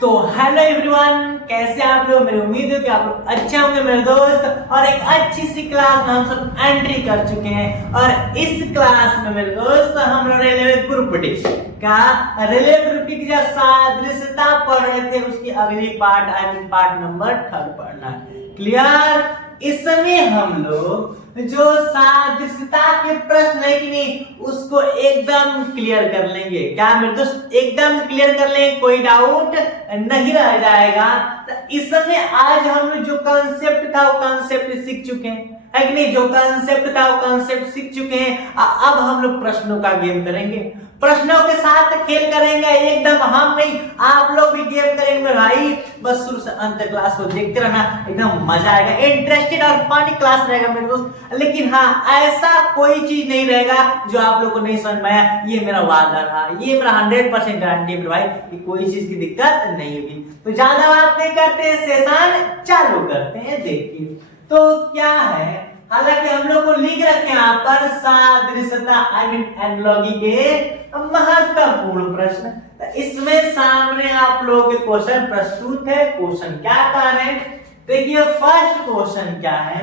तो hello everyone, कैसे आप लोग। मेरी उम्मीद है कि आप लोग अच्छे होंगे मेरे दोस्त। और एक अच्छी सी क्लास में हम सब एंट्री कर चुके हैं। और इस क्लास में मेरे दोस्त हम लोग रेलवे ग्रुप डी का रेलवे ग्रुप डी की जो सादृश्यता पढ़ रहे थे उसकी अगली पार्ट नंबर 3 पढ़ना। क्लियर। इसमें हम लोग जो सादृश्यता के प्रश्न है कि नहीं उसको एकदम क्लियर कर लेंगे। क्या मेरे दोस्त, एकदम क्लियर कर लेंगे, कोई डाउट नहीं रह जाएगा। तो इसमें आज हम लोग जो कॉन्सेप्ट था वो कॉन्सेप्ट सीख चुके हैं, है कि नहीं। जो कॉन्सेप्ट था वो कॉन्सेप्ट सीख चुके हैं। अब हम लोग प्रश्नों का गेम करेंगे, प्रश्नों के साथ खेल करेंगे एकदम। हम नहीं, आप लोग भी गेम करेंगे भाई। बस शुरू से अंत क्लास को देखते रहना, एकदम मजा आएगा। इंटरेस्टेड और फनी क्लास रहेगा मेरे दोस्त। लेकिन हाँ, ऐसा कोई चीज नहीं रहेगा जो आप लोग को नहीं समझ में आया, ये मेरा वादा रहा, ये मेरा 100% गारंटी है भाई कि कोई चीज की दिक्कत नहीं होगी। तो ज्यादा बात नहीं करते, सेशन चालू करते हैं। देखिए तो क्या है, हालांकि हम लोग को लिख रखे यहाँ पर सादृश्यता आई मीन एनालॉजी के महत्वपूर्ण प्रश्न। तो इसमें सामने आप लोगों के क्वेश्चन प्रस्तुत है। क्वेश्चन क्या कह रहे हैं, देखिए फर्स्ट क्वेश्चन क्या है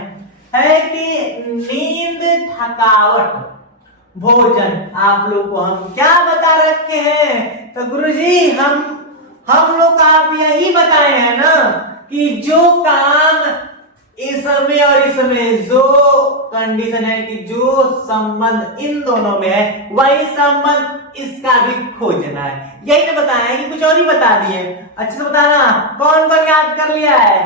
कि नींद, थकावट, भोजन, आप लोग को हम क्या बता रखे हैं। तो गुरुजी हम लोग आप यही बताए हैं ना कि जो काम इसमें और इसमें जो कंडीशन है कि जो संबंध इन दोनों में है वही संबंध इसका भी खोजना है। यही तो बताया है कि कुछ और ही बता दिए। अच्छे से बताना, कौन कौन याद कर लिया है।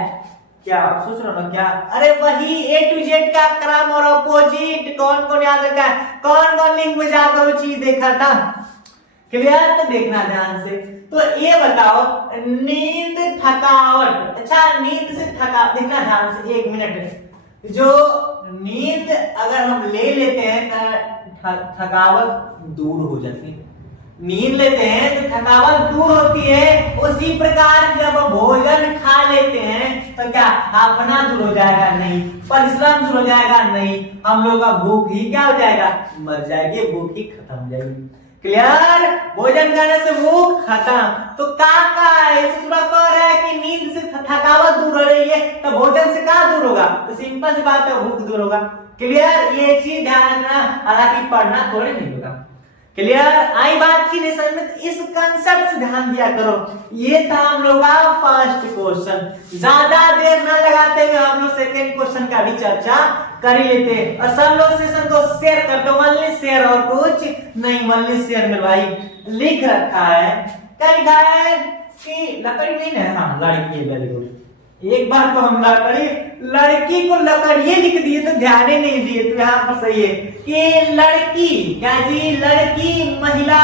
क्या आप सोच रहे हो ना, क्या अरे वही A to Z का क्रम और अपोजिट कौन कौन याद रखा है, कौन कौन लिंक में जाकर वो चीज देखा था। क्लियर। तो देखना ध्यान से। तो ये बताओ, नींद, थकावट। अच्छा, नींद से थका, देखना ध्यान से, 1 मिनट। जो नींद अगर हम ले लेते हैं तो थकावट दूर हो जाती है। नींद लेते हैं तो थकावट दूर होती है। उसी प्रकार जब भोजन खा लेते हैं तो क्या अपना दूर हो जाएगा? नहीं। परिश्रम दूर हो जाएगा? नहीं। हम लोग का भूख ही क्या हो जाएगा? मर जाएगी, भूख ही खत्म हो जाएगी। क्लियर। भोजन करने से भूख खत्म। तो रहा है कि नींद से थकावट दूर हो रही है तो भोजन से कहां दूर होगा? तो सिंपल सी बात है, भूख दूर होगा। क्लियर। ये चीज ध्यान रखना, हालांकि पढ़ना थोड़ी नहीं होगा। क्लियर। आई बात की नहीं समझ में, इस कंसेप्ट से ध्यान दिया करो। ये था हम लोग का फर्स्ट क्वेश्चन। ज्यादा देर न लगाते हुए हम लोग सेकंड क्वेश्चन का भी चर्चा कर ही लेते हैं। और सब लोग सेशन को शेयर कर दो, ओनली शेयर और कुछ नहीं, ओनली शेयर में भाई लिख रखा है। क्या लिखा है कि लकड़ी नहीं है, हाँ लड़की है। Very good. एक बार तो हम लड़की को लकड़िए लिख दिए तो ध्यान ही नहीं दिए। तो यहाँ पर सही है कि लड़की, क्या जी, लड़की, महिला,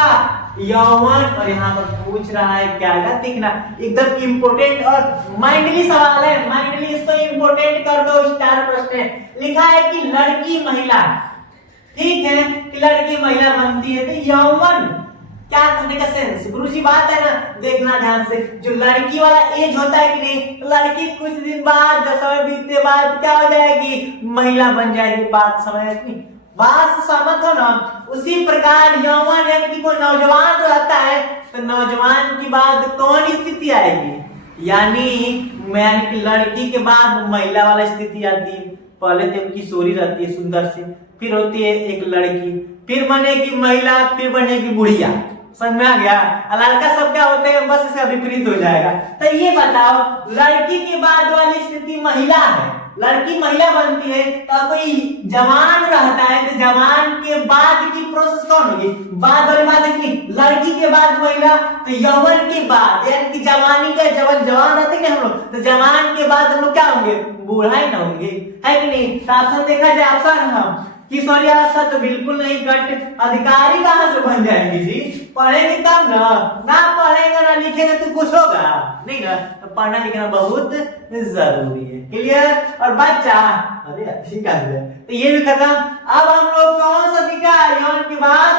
यौवन। और यहाँ पर पूछ रहा है क्या है, देखना एकदम इंपोर्टेंट और माइंडली सवाल है। माइंडली इसको इंपोर्टेंट कर दो, स्टार प्रश्न है। लिखा है कि लड़की, महिला, ठीक है, कि लड़की महिला बनती है तो यौवन क्या करने का सेंस। गुरुजी बात है ना, देखना ध्यान से। जो लड़की वाला एज होता है कि नहीं, लड़की कुछ दिन बाद, समय बीतते बाद क्या हो जाएगी? महिला बन जाएगी। बात समझ नहीं, बात समझ हो ना। उसी प्रकार यौवन यानी कि कोई नौजवान रहता है तो नौजवान की बाद कौन स्थिति आएगी? यानी कि लड़की के बाद महिला वाला स्थिति आती है। पहले तो किशोरी रहती है सुंदर से, फिर होती है एक लड़की, फिर बनेगी महिला, फिर बनेगी बुढ़िया। समझ में आ गया? लड़का सब क्या होते हैं, बस इसका विपरीत हो जाएगा। तो ये बताओ, लड़की के बाद वाली स्थिति महिला है, लड़की महिला बनती है तो कोई जवान रहता है तो जवान के बाद की प्रोसेस कौन होगी? बाद वाली बात है कि लड़की के बाद महिला, तो यौवन के बाद यानी कि जवानी का जवान रहते हैं हम लोग, तो जवान के बाद हम लोग क्या होंगे? बूढ़ा ही ना होंगे, है कि नहीं? तो ऑप्शन देखा जाए, ऑप्शन हम किशोरी अवस्था तो बिल्कुल नहीं। कट अधिकारी कहां से बन जाएंगे जी? पढ़ेंगे तब ना पढ़ेंगे ना लिखेंगे तो कुछ होगा नहीं ना। तो पढ़ना लिखना बहुत जरूरी है। क्लियर। और बच्चा, अरे अच्छी बात है। तो ये भी खत्म। अब हम लोग कौन सा दिखा? यौवन के बाद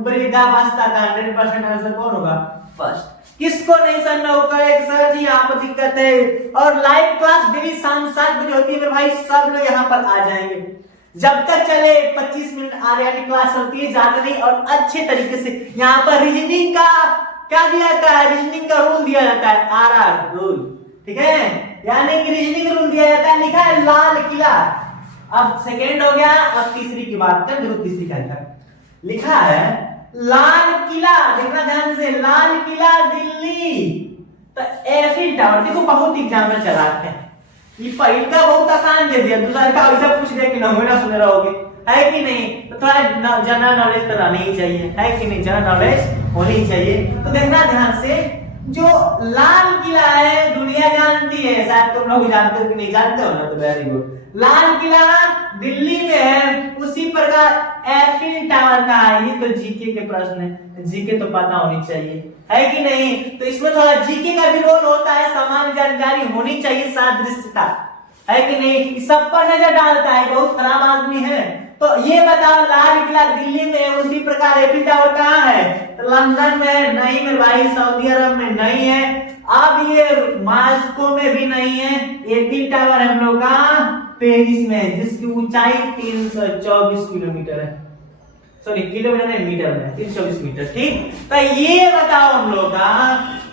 वृद्धावस्था का 100% आंसर कौन होगा? फर्स्ट। किसको नहीं समझना होगा एक सर जी यहाँ पर दिक्कत है। और लाइव क्लास डेली शाम 7 बजे होती है मेरे भाई, सब लोग यहाँ पर आ जाएंगे। जब तक चले 25 मिनट आर्यानी क्लास चलती है, ज्यादा नहीं। और अच्छे तरीके से यहाँ पर रीजनिंग का क्या दिया जाता है, रीजनिंग का रूल दिया जाता है, RR रूल, ठीक है, यानी कि रीजनिंग रूल दिया जाता है, लिखा है लाल किला। अब सेकेंड हो गया, अब तीसरी की बात करें, देखो तीसरी का लिखा है लाल किला, देखना ध्यान से, लाल किला दिल्ली। तो एफिल टावर, देखो बहुत एग्जाम्पल चलाते हैं, ये पहले का बहुत आसान दे दिया, दूसरा का ऐसा पूछ दिया कि नमूना सुने रहोगे, है कि नहीं, तो थोड़ा जनरल नॉलेज तो रहनी ही चाहिए, है कि नहीं, जनरल नॉलेज होनी चाहिए। तो देखना ध्यान से, जो लाल किला है दुनिया जानती है, शायद तुम लोग जानते हो कि नहीं जानते हो ना, तो वेरी गुड, लाल किला दिल्ली में है, उसी प्रकार एफिल टावर का है, ये तो जीके के प्रश्न है, जीके तो पता होनी चाहिए, है कि नहीं, तो इसमें थोड़ा जीके का भी रोल होता है, सामान्य जानकारी होनी चाहिए, सादृश्यता, है कि नहीं, सब पर नजर डालता है, बहुत खराब आदमी है। तो ये बताओ लाल किला दिल्ली में, उसी प्रकार एफिल टावर कहाँ है, तो लंदन में नहीं मेरे भाई, सऊदी अरब में नहीं है, अब ये मॉस्को में भी नहीं है, एफिल टावर हम लोग का पेरिस में, जिसकी ऊंचाई 324 किलोमीटर है, सॉरी किलोमीटर नहीं, मीटर में 324 मीटर, ठीक। तो ये बताओ हम लोग का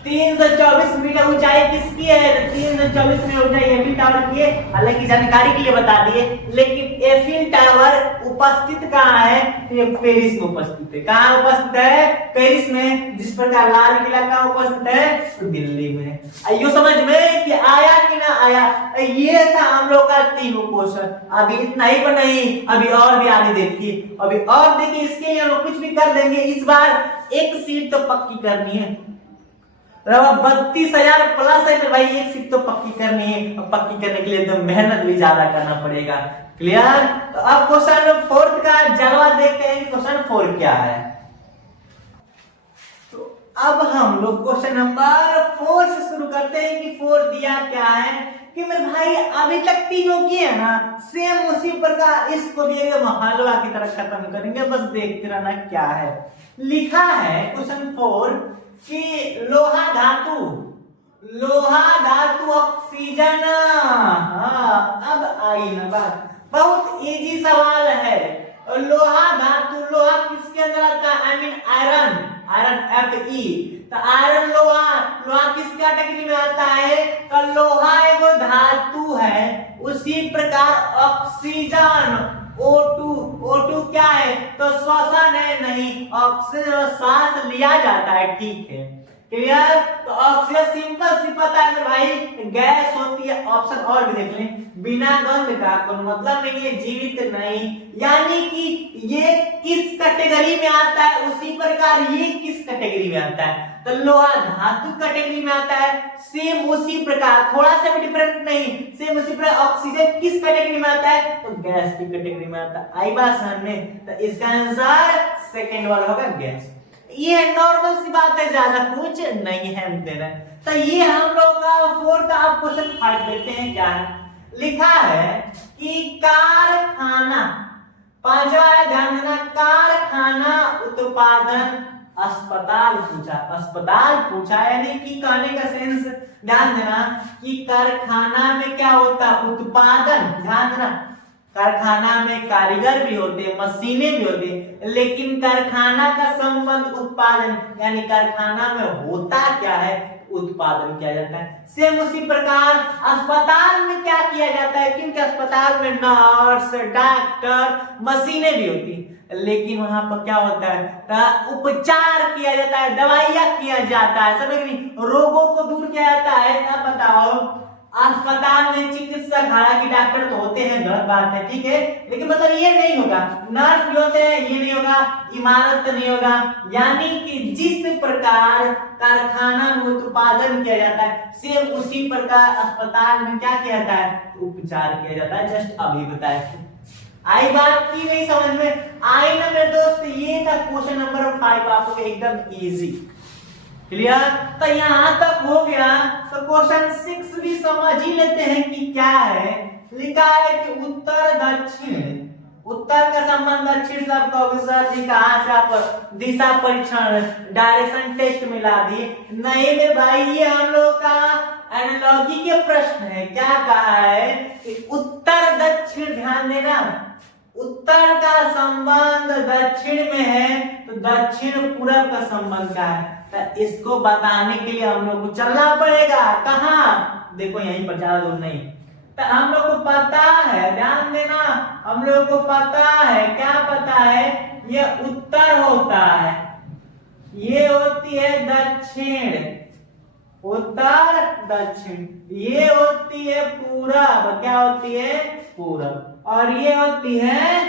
324 मीटर ऊंचाई किसकी है, 324 मीटर ऊंचाई एफिल टावर की है, हालांकि जानकारी के लिए बता दिए, लेकिन एफिल टावर उपस्थित कहाँ है, तो ये पेरिस में उपस्थित है, कहाँ उपस्थित है, पेरिस में, जिस प्रकार लाल किला कहाँ उपस्थित है, तो दिल्ली में। आइयो समझ में कि आया कि ना आया, ये था हम लोग का तीनों क्वेश्चन। अभी इतना ही पर नहीं, अभी और भी आगे देखिए, अभी और देखिए, इसके लिए हम लोग कुछ भी कर देंगे, इस बार एक सीट तो पक्की करनी है, 32,000 प्लस है, तो भाई एक सीट तो पक्की करनी है, पक्की करने के लिए तो मेहनत भी ज्यादा करना पड़ेगा, क्लियर। तो अब क्वेश्चन 4 का जवाब देखते हैं कि क्वेश्चन 4 क्या है। तो अब हम लोग क्वेश्चन नंबर 4 से शुरू करते हैं कि 4 दिया क्या है, कि मेरे भाई अभी तक तीनों किए ना, सेम उसी प्रकार इसको भी एकदम हलवा की तरह खत्म करेंगे, बस देखते रहना क्या है। लिखा है क्वेश्चन 4 कि लोहा धातु ऑक्सीजन, हाँ अब आई ना बात, बहुत इजी सवाल है। लोहा धातु, लोहा किसके अंदर आता है, आई मीन आयरन, Fe, तो आयरन लोहा किस कैटेगरी में आता है, तो लोहा एगो धातु है, उसी प्रकार ऑक्सीजन O2 क्या है, तो श्वसन है, नहीं ऑक्सीजन सांस लिया जाता है, ठीक है, क्लियर। तो ऑक्सीजन सिंपल सी पता है मेरे भाई, गैस होती है, ऑप्शन और भी देख लें, बिना गंध का कोई मतलब नहीं है, जीवित नहीं, यानी कि ये किस कैटेगरी में आता है, उसी प्रकार ये किस कैटेगरी में आता है, तो लोहा धातु कैटेगरी में आता है, सेम उसी प्रकार, थोड़ा सा भी डिफरेंट नहीं, सेम उसी प्रकार ऑक्सीजन किस कैटेगरी में आता है, तो गैस की कैटेगरी में आता है। आई बात समझ में, तो इसका आंसर सेकंड वाला होगा गैस। ये नॉर्मल सी बात है, ज्यादा कुछ नहीं है देना। तो ये हम लोग का 4 का आप क्वेश्चन 5 देखते हैं क्या है। लिखा है कि कारखाना, 5वां ध्यान देना, कारखाना उत्पादन अस्पताल पूछा यानी कि कहने का सेंस ध्यान देना कि कारखाना में क्या होता है, उत्पादन, ध्यान देना, कारखाना में कारीगर भी होते, मशीनें भी होती, लेकिन कारखाना का संबंध उत्पादन, यानी कारखाना में होता क्या है, उत्पादन किया जाता है। सेम उसी प्रकार अस्पताल में क्या किया जाता है, क्योंकि अस्पताल में नर्स, डॉक्टर, मशीनें भी होती, लेकिन वहां पर क्या होता है, उपचार किया जाता है, दवाइयां किया जाता है, समझ नहीं, रोगों को दूर किया जाता है। अब बताओ, अस्पताल में चिकित्सक, हालांकि डॉक्टर तो होते हैं, गलत बात है, ठीक है, लेकिन मतलब ये नहीं होगा, नर्स भी होते हैं, ये नहीं होगा, इमारत नहीं होगा, यानी कि जिस प्रकार कारखाना में उत्पादन किया जाता है, सेम उसी प्रकार अस्पताल में क्या किया जाता है, उपचार किया जाता है। जस्ट अभी बताया, आई बात की नहीं समझ में आई ना मेरे दोस्त। ये था क्वेश्चन नंबर 5 आपको एकदम इजी, क्लियर। तो यहां तक हो गया, तो क्वेश्चन 6 भी समझ ही लेते हैं कि क्या है। लिखा है कि उत्तर दक्षिण, उत्तर का संबंध दक्षिण से आप कहोगे सर जी कहां से आप दिशा परीक्षण डायरेक्शन टेस्ट मिला दिए, नहीं मेरे भाई, ये हम लोग का एनालॉजी के प्रश्न है। क्या कहा है कि उत्तर दक्षिण, ध्यान देना, उत्तर का संबंध दक्षिण में है तो दक्षिण पूरब का संबंध का है। तो इसको बताने के लिए हम लोग को चलना पड़ेगा कहाँ, देखो यहीं पर, ज्यादा दूर नहीं। तो हम लोग को पता है, ध्यान देना, हम लोग को पता है, क्या पता है, ये उत्तर होता है, ये होती है दक्षिण, उत्तर दक्षिण, ये होती है पूरब, क्या होती है, पूरब, और ये होती है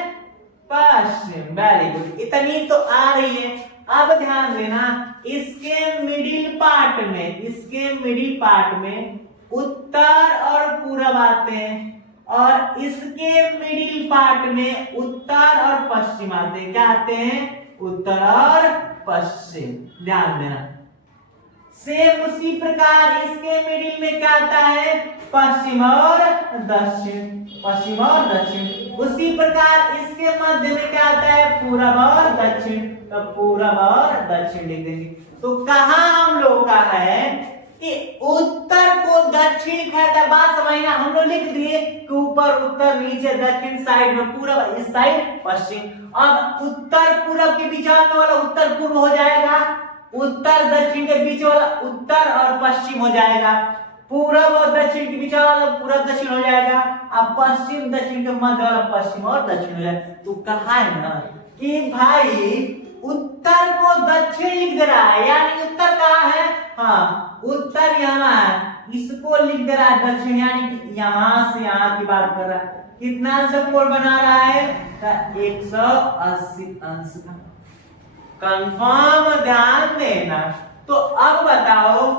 पश्चिम। वेरी गुड, इतनी तो आ रही है। अब ध्यान देना, इसके मिडिल पार्ट में, इसके मिडिल पार्ट में उत्तर और पूरब आते हैं, और इसके मिडिल पार्ट में उत्तर और पश्चिम आते हैं। क्या आते हैं, उत्तर और पश्चिम, ध्यान देना। सेम उसी प्रकार इसके मिडिल में क्या आता है, पश्चिम और दक्षिण, पश्चिम और दक्षिण। उसी प्रकार इसके मध्य में क्या आता है, पूरब और दक्षिण, तो पूरब और दक्षिण लिख देंगे। तो कहा हम लोग का है कि उत्तर को दक्षिण कहता है, बात समझना। हम लोग लिख दिए कि ऊपर उत्तर, नीचे दक्षिण, साइड में पूरब, इस साइड पश्चिम। अब उत्तर पूरब के बीच में वाला उत्तर पूर्व हो जाएगा, उत्तर दक्षिण के बीच वाला उत्तर और पश्चिम हो जाएगा, पूरब और दक्षिण के बीच वाला पूरब दक्षिण हो जाएगा, अब पश्चिम दक्षिण के मध्य वाला पश्चिम और दक्षिण हो जाएगा। तो कहा है ना कि भाई उत्तर को दक्षिण लिख दे रहा है, यानी उत्तर कहाँ है, हाँ उत्तर यहाँ है, इसको लिख दे रहा है दक्षिण, यानी कि यहाँ से यहाँ की बात कर रहा है। कितना अंश कोण बना रहा है, 180 अंश का। कंफर्म, ध्यान देना। तो अब बताओ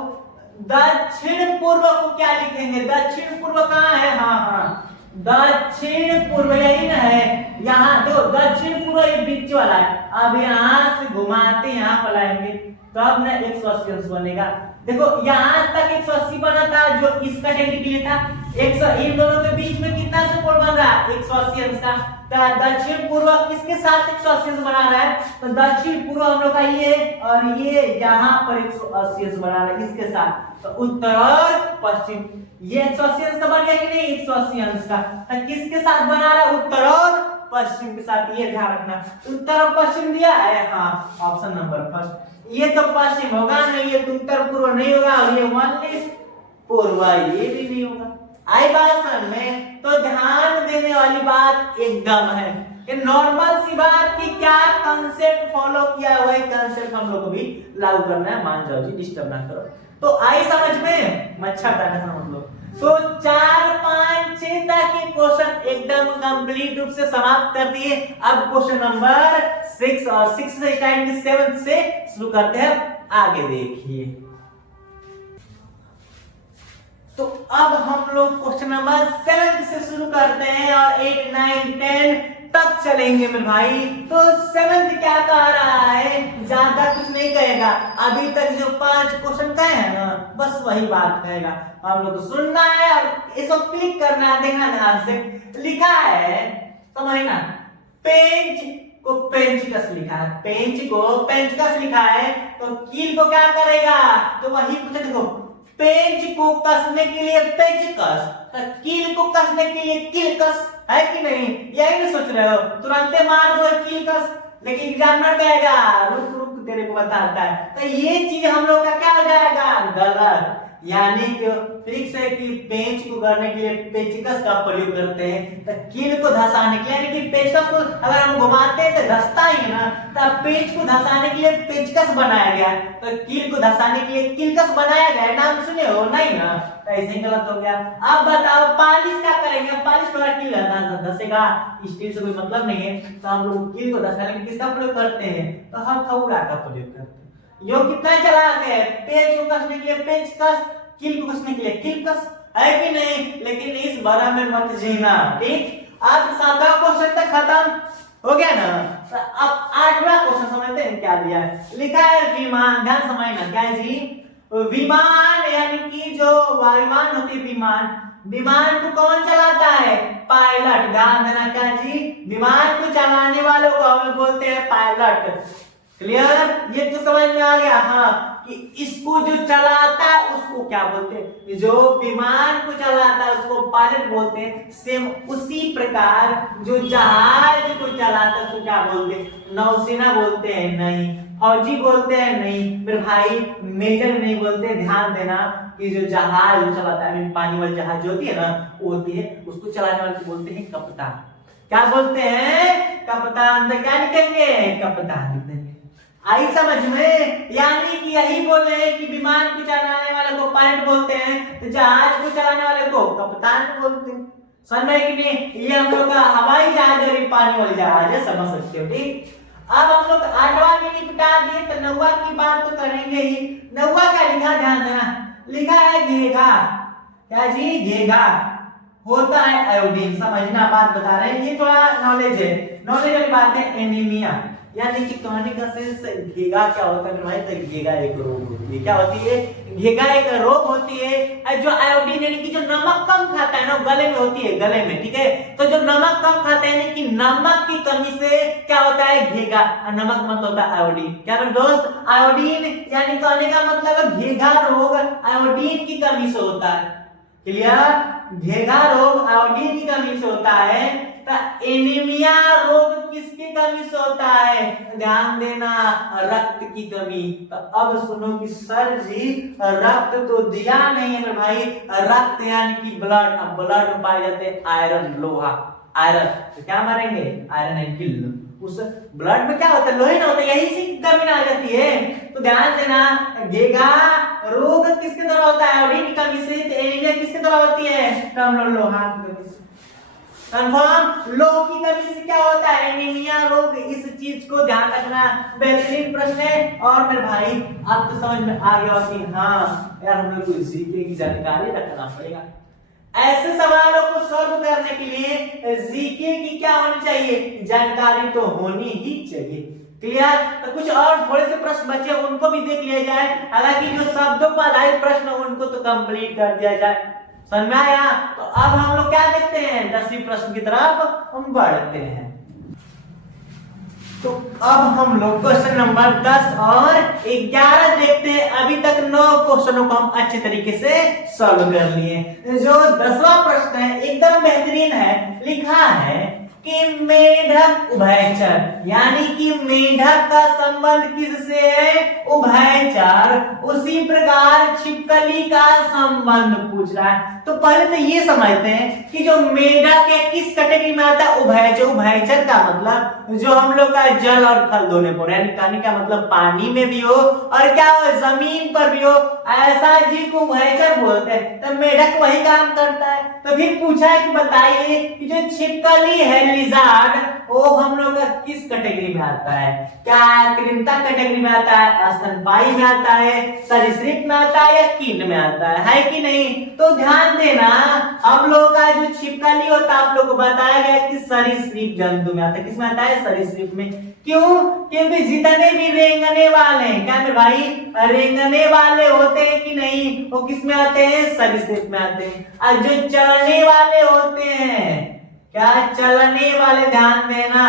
दक्षिण पूर्व को क्या लिखेंगे, दक्षिण पूर्व कहाँ है, हाँ हाँ दक्षिण पूर्व यही ना है, यहाँ देखो दक्षिण पूर्व ये बीच वाला है। अब यहाँ से घुमाते यहाँ पर लाएंगे तो अब ना 180 अंश बनेगा। देखो यहाँ तक 180 बना था जो इस कैटेगरी के लिए था, 100, इन दोनों के बीच में कितना से कोण बन रहा है, 180 अंश का। दक्षिण पूर्व किसके साथ 180 अंश बना रहा है, तो दक्षिण पूर्व हम लोग का ये और ये यहाँ पर 180 अंश बना रहा है इसके साथ। तो उत्तर और पश्चिम ये 180 अंश का बन गया कि नहीं, 180 अंश का। तो किसके साथ बना रहा है, उत्तर और पश्चिम के साथ, ये ध्यान रखना। उत्तर और पश्चिम दिया है, हाँ ऑप्शन नंबर फर्स्ट। ये तो पश्चिम होगा नहीं, ये तो उत्तर पूर्व नहीं होगा, और ये ओनली पूर्व, ये भी नहीं होगा। आई बात समझ में? तो ध्यान देने वाली बात एकदम है कि नॉर्मल सी बात की क्या कंसेप्ट फॉलो किया हुआ है, कंसेप्ट हम लोग को भी लागू करना है, मान जाओ जी, डिस्टर्ब ना करो। तो आई समझ में, मच्छर डालना समझ लो। तो 4, 5, 6 तक के क्वेश्चन एकदम कंप्लीट रूप से समाप्त कर दिए। अब क्वेश्चन नंबर 6 और 6 से स्टार्टिंग 7 से शुरू करते हैं, आगे देखिए। तो अब हम लोग क्वेश्चन नंबर 7 से शुरू करते हैं और 8, 9, 10 तक चलेंगे मेरे भाई। तो 7 क्या कह रहा है, ज्यादा कुछ नहीं कहेगा, अभी तक जो 5 क्वेश्चन कहे हैं ना बस वही बात कहेगा। हम लोग को सुनना है और इसको क्लिक करना है, देखना ध्यान से। लिखा है, समझना, पेंच को पेंचकस लिखा है, पेंच को पेंचकस लिखा है, तो कील को क्या करेगा, तो वही पूछे। देखो पेंच को कसने के लिए पेंचकस, तो कील को कसने के लिए कीलकस, है कि नहीं, यही नहीं सोच रहे हो, तुरंत मार दो कीलकस। लेकिन एग्जामिनर कहेगा रुक रुक तेरे को बताता है, तो ये चीज हम लोग का क्या हो जाएगा, गलत। यानी कि फिक्स है कि पेंच को करने के लिए पेचकस का प्रयोग करते हैं, तो कील को धसाने के लिए, यानी कि पेचकस को अगर हम घुमाते हैं तो धसता ही है ना, तो पेंच को धसाने के लिए पेचकस बनाया गया, तो कील को धसाने के लिए कीलकस बनाया गया। नाम सुने हो नहीं ना, तो ऐसे ही गलत हो गया। अब बताओ पालिश क्या करेंगे, पालिश पर कील धसेगा, स्टील से कोई मतलब नहीं है, तो हम लोग कील को धसाने के लिए किसका प्रयोग करते हैं, तो हथौड़ा का प्रयोग करते हैं। यो कितना चलाते हैं, पेंच को कसने के लिए पेंचकस, कील को कसने के लिए कीलकस, है कि नहीं। लेकिन इस बारे में मत जीना, ठीक। अब 7वां क्वेश्चन तक खत्म हो गया ना। तो अब 8वां क्वेश्चन समझते हैं क्या दिया है। लिखा है विमान, ध्यान समझना क्या है जी, विमान यानी कि जो वायुयान होती है विमान, विमान को कौन चलाता है, पायलट। ध्यान देना क्या जी, विमान को चलाने वालों को हम बोलते हैं पायलट। क्लियर, ये तो समझ में आ गया, हाँ, कि इसको जो चलाता है उसको क्या बोलते हैं? जो विमान को चलाता है उसको पायलट बोलते हैं। सेम उसी प्रकार जो जहाज को चलाता है उसको क्या बोलते हैं? नौसेना बोलते हैं? नहीं। फौजी बोलते हैं? नहीं। फिर भाई मेजर नहीं बोलते। ध्यान देना कि जो जहाज चलाता है, पानी वाली जहाज जो होती है ना, वो होती है, उसको चलाने वाले को बोलते हैं कप्तान। क्या बोलते हैं? कप्तान। तो क्या लिखेंगे? कप्तान लिख देंगे। आई समझ में? यानी कि यही बोल रहे हैं कि विमान को चलाने वाले को पायलट बोलते हैं, तो जहाज को चलाने वाले को कप्तान बोलते हैं। समझ में कि नहीं? ये हम लोग का हवाई जहाज और पानी वाली जहाज है, समझ सकते हो। ठीक, अब हम लोग 8वां भी निपटा दिए, तो 9वां की बात तो करेंगे ही। 9वां क्या लिखा? ध्यान देना, लिखा है घेगा। क्या जी? घेगा होता है आयोडीन। समझना, बात बता रहे हैं, ये थोड़ा नॉलेज है, नॉलेज वाली बात है। एनीमिया यानी कि कहने का सेंस घेगा क्या होता है भाई? तो घेगा एक रोग होती है। क्या होती है? घेगा एक रोग होती है जो आयोडीन यानी कि जो नमक कम खाता है ना, गले में होती है, गले में। ठीक है, तो जो नमक कम खाता है यानी कि नमक की कमी से क्या होता है? घेगा। नमक मतलब होता है आयोडीन। क्या मेरे दोस्त? आयोडीन यानी कहने का मतलब घेगा रोग आयोडीन की कमी से होता है। क्लियर? घेगा रोग आयोडीन की कमी से होता है। तो एनीमिया रोग किसकी कमी से होता है? ध्यान देना, रक्त की कमी। तो अब सुनो कि सर जी रक्त तो दिया नहीं है भाई, रक्त यानी कि ब्लड। अब ब्लड में पाए जाते हैं आयरन, लोहा, आयरन। तो क्या मारेंगे? Iron and kill. उस ब्लड में क्या होता है? लोहे ना होता है, यही सी कमी आ जाती है। तो ध्यान देना, घेगा रोग किसके द्वारा होता है? आयोडीन की कमी से। तो एनीमिया किसके द्वारा होती है? तो हम लोग लोहा की कमी से। कंफर्म? लोह की कमी से क्या होता है? एनीमिया रोग। इस चीज को ध्यान रखना, बेहतरीन प्रश्न है। और मेरे भाई अब तो समझ में आ गया कि हाँ यार हम लोग को जीके की जानकारी रखना पड़ेगा। ऐसे सवालों को सॉल्व करने के लिए जीके की क्या होनी चाहिए? जानकारी तो होनी ही चाहिए। क्लियर? तो कुछ और थोड़े से प्रश्न बचे, उनको भी देख लिया जाए। हालांकि जो शब्दों पर आधारित प्रश्न उनको तो कंप्लीट कर दिया जाए। समझ में आया? तो अब हम लोग क्या देखते हैं? 10वीं प्रश्न की तरफ हम बढ़ते हैं। तो अब हम लोग क्वेश्चन नंबर 10 और 11 देखते हैं। अभी तक 9 क्वेश्चनों को हम अच्छे तरीके से सॉल्व कर लिए। जो 10वां प्रश्न है एकदम बेहतरीन है। लिखा है कि मेढक उभयचर, यानी कि मेढक का संबंध किससे है? उभयचर। उसी प्रकार छिपकली का संबंध पूछ रहा है। तो पहले तो ये समझते हैं कि जो मेढक है किस कैटेगरी में आता है? उभयचर। उभयचर का मतलब जो हम लोग का जल और थल दोनों पर, यानी कहने का मतलब पानी में भी हो और क्या हो, जमीन पर भी हो, ऐसा जीव को उभयचर बोलते हैं। तो मेढक वही काम करता है। तो फिर पूछा है कि बताइए कि जो छिपकली है, लिजार्ड, वो हम लोग का किस कैटेगरी में आता है? क्या कृंतक कैटेगरी में आता है, स्तनपायी में आता है, सरीसृप में आता है या कीट में आता है कि नहीं? तो ध्यान देना, हम लोग का जो छिपकली होता है आप लोग को बताया गया कि सरीसृप जंतु में आता है। किस में आता है? सरीसृप में। क्यों? क्योंकि जितने भी रेंगने वाले हैं, क्या मेरे भाई, रेंगने वाले होते हैं कि नहीं, वो किस में आते हैं? सरीसृप में आते हैं। और जो चलने वाले होते हैं, क्या चलने वाले, ध्यान देना,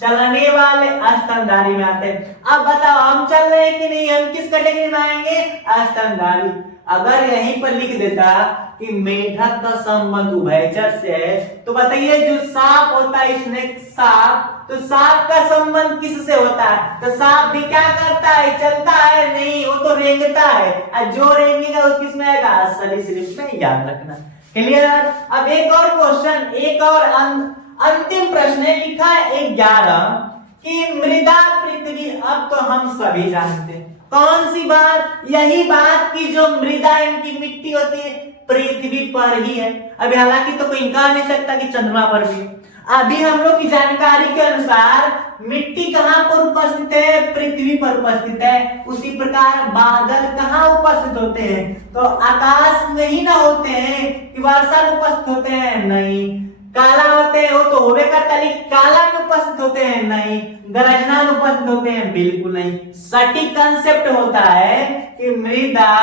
चलने वाले स्तनधारी में आते हैं। अब बताओ हम चल रहे हैं कि नहीं, हम किस कैटेगरी में आएंगे? स्तनधारी। अगर यहीं पर लिख देता कि मेढक का संबंध उभयचर से है, तो बताइए जो सांप होता है, स्नेक, सांप, तो सांप का संबंध किससे होता है? तो सांप भी क्या करता है? चलता है? नहीं, वो तो रेंगता है। और जो रेंगेगा वो किस में आएगा? सरीसृप में। याद रखना। क्लियर? अब एक और क्वेश्चन, एक और अंतिम प्रश्न है। लिखा है 11 कि मृदा पृथ्वी। अब तो हम सभी जानते हैं कौन सी बात? यही बात कि जो मृदा इनकी मिट्टी होती है पृथ्वी पर ही है। अभी हालांकि तो कोई कह नहीं सकता कि चंद्रमा पर भी है। अभी हम लोग की जानकारी के अनुसार मिट्टी कहां पर उपस्थित है? पृथ्वी पर उपस्थित है। उसी प्रकार बादल कहां उपस्थित होते हैं? तो आकाश में ही ना होते हैं कि वर्षा में उपस्थित होते हैं? नहीं। काला होते हैं, वो तो होवे करता है, लेकिन काला में उपस्थित होते हैं? नहीं। गरजना में उपस्थित होते हैं? बिल्कुल नहीं। सटीक कंसेप्ट होता है कि मृदा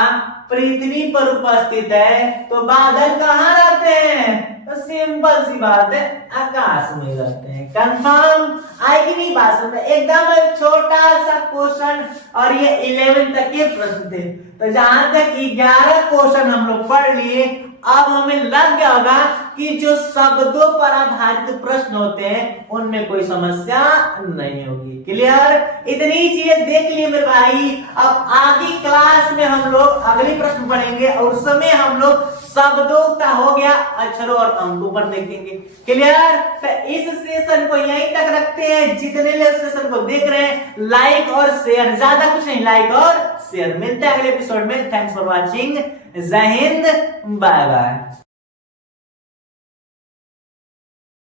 पृथ्वी पर उपस्थित है, तो बादल कहाँ रहते हैं? तो सिंपल सी बात है, आकाश में रहते हैं। कंफर्म? आएगी नहीं बात समझ? एकदम छोटा सा क्वेश्चन, और ये 11 तक के प्रश्न थे। तो जहां तक 11 क्वेश्चन हम लोग पढ़ लिए, अब हमें लग गया होगा कि जो शब्दों पर आधारित प्रश्न होते हैं उनमें कोई समस्या नहीं होगी। क्लियर? इतनी चीजें देख लिए मेरे भाई। अब आगे क्लास में हम लोग अगली प्रश्न पढ़ेंगे और उस समय हम लोग शब्दों का हो गया, अक्षरों और अंकों पर देखेंगे। क्लियर? तो इस सेशन को यहीं तक रखते हैं। जितने लोग सेशन को देख रहे हैं लाइक और शेयर, ज्यादा कुछ नहीं, लाइक और शेयर। मिलते हैं अगले एपिसोड में। Thanks for watching. जय हिंद, बाय बाय।